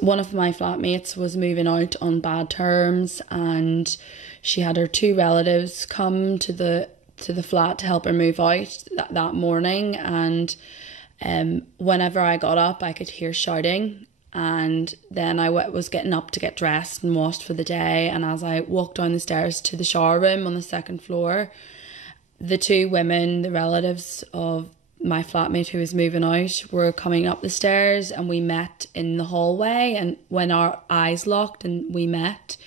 One of my flatmates was moving out on bad terms, and she had her two relatives come to the flat to help her move out that morning. And whenever I got up, I could hear shouting. And then I was getting up to get dressed and washed for the day. And as I walked down the stairs to the shower room on the second floor, the two women, the relatives of my flatmate who was moving out, were coming up the stairs, and we met in the hallway. And when our eyes locked and we met,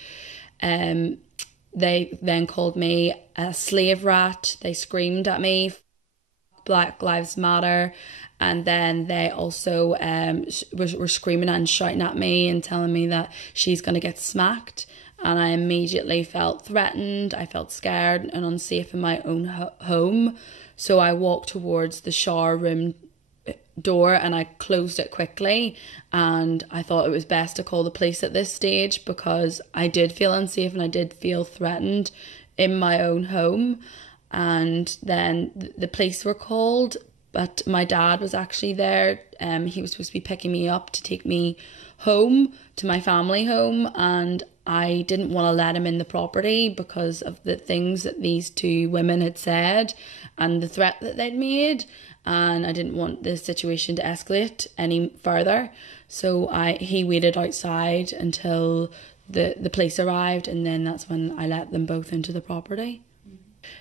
they then called me a slave rat. They screamed at me, Black Lives Matter. And then they also were screaming and shouting at me and telling me that she's going to get smacked. And I immediately felt threatened. I felt scared and unsafe in my own home. So I walked towards the shower room door and I closed it quickly. And I thought it was best to call the police at this stage, because I did feel unsafe and I did feel threatened in my own home. And then the police were called, but my dad was actually there. He was supposed to be picking me up to take me home to my family home, and I didn't want to let him in the property because of the things that these two women had said and the threat that they'd made, and I didn't want the situation to escalate any further. So he waited outside until the police arrived, and then that's when I let them both into the property.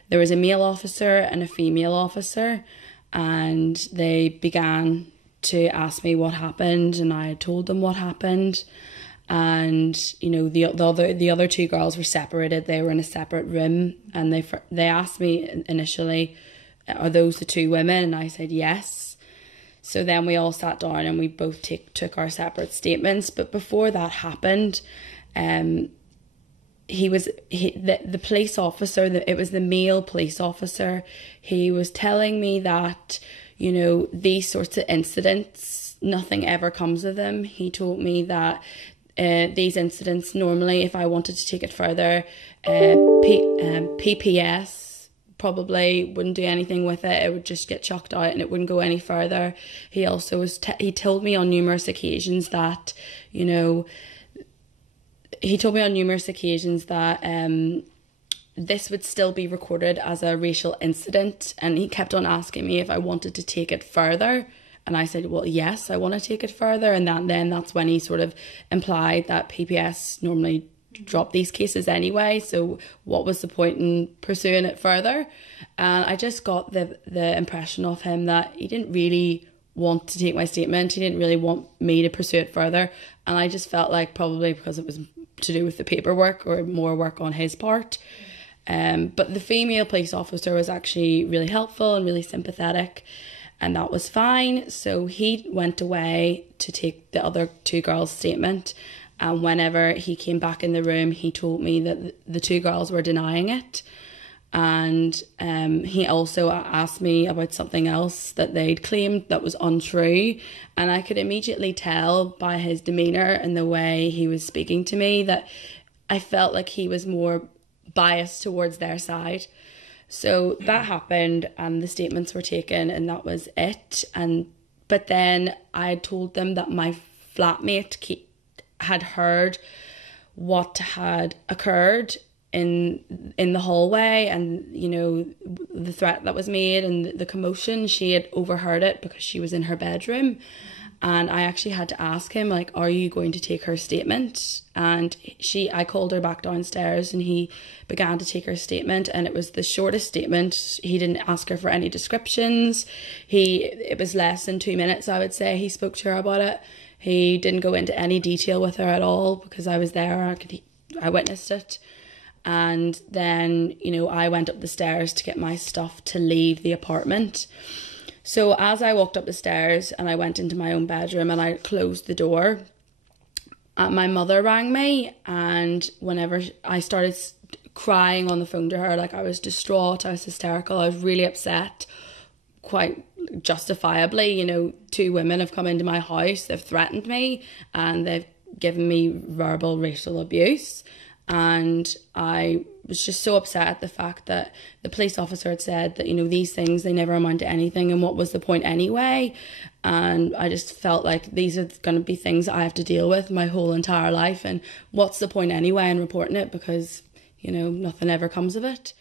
There was a male officer and a female officer, and they began to ask me what happened, and I told them what happened. And you know, the other two girls were separated. They were in a separate room, and they asked me initially, "Are those the two women?" And I said yes. So then we all sat down and we both took our separate statements. But before that happened, the police officer, it was the male police officer, he was telling me that, you know, these sorts of incidents, nothing ever comes of them. He told me that these incidents, normally if I wanted to take it further, PPS probably wouldn't do anything with it. It would just get chucked out and it wouldn't go any further. He also he told me on numerous occasions that, you know, this would still be recorded as a racial incident, and he kept on asking me if I wanted to take it further. And I said, well, yes, I want to take it further. And that's when he sort of implied that PPS normally drop these cases anyway, so what was the point in pursuing it further? And I just got the impression of him that he didn't really want to take my statement. He didn't really want me to pursue it further. And I just felt like probably because it was to do with the paperwork or more work on his part. But the female police officer was actually really helpful and really sympathetic, and that was fine. So he went away to take the other two girls' statement, and whenever he came back in the room, he told me that the two girls were denying it. And he also asked me about something else that they'd claimed that was untrue, and I could immediately tell by his demeanour and the way he was speaking to me that I felt like he was more biased towards their side. So that happened, and the statements were taken, and that was it. But then I told them that my flatmate had heard what had occurred in the hallway, and you know, the threat that was made and the commotion. She had overheard it because she was in her bedroom, and I actually had to ask him, like, are you going to take her statement? And I called her back downstairs, and he began to take her statement, and it was the shortest statement. He didn't ask her for any descriptions. It was less than 2 minutes, I would say, he spoke to her about it. He didn't go into any detail with her at all because I was there. I witnessed it. And then, you know, I went up the stairs to get my stuff to leave the apartment. So as I walked up the stairs and I went into my own bedroom and I closed the door, my mother rang me, and whenever I started crying on the phone to her, like, I was distraught, I was hysterical, I was really upset, quite justifiably. You know, two women have come into my house, they've threatened me, and they've given me verbal racial abuse. And I was just so upset at the fact that the police officer had said that, you know, these things, they never amount to anything, and what was the point anyway? And I just felt like these are going to be things I have to deal with my whole entire life, and what's the point anyway in reporting it, because, you know, nothing ever comes of it.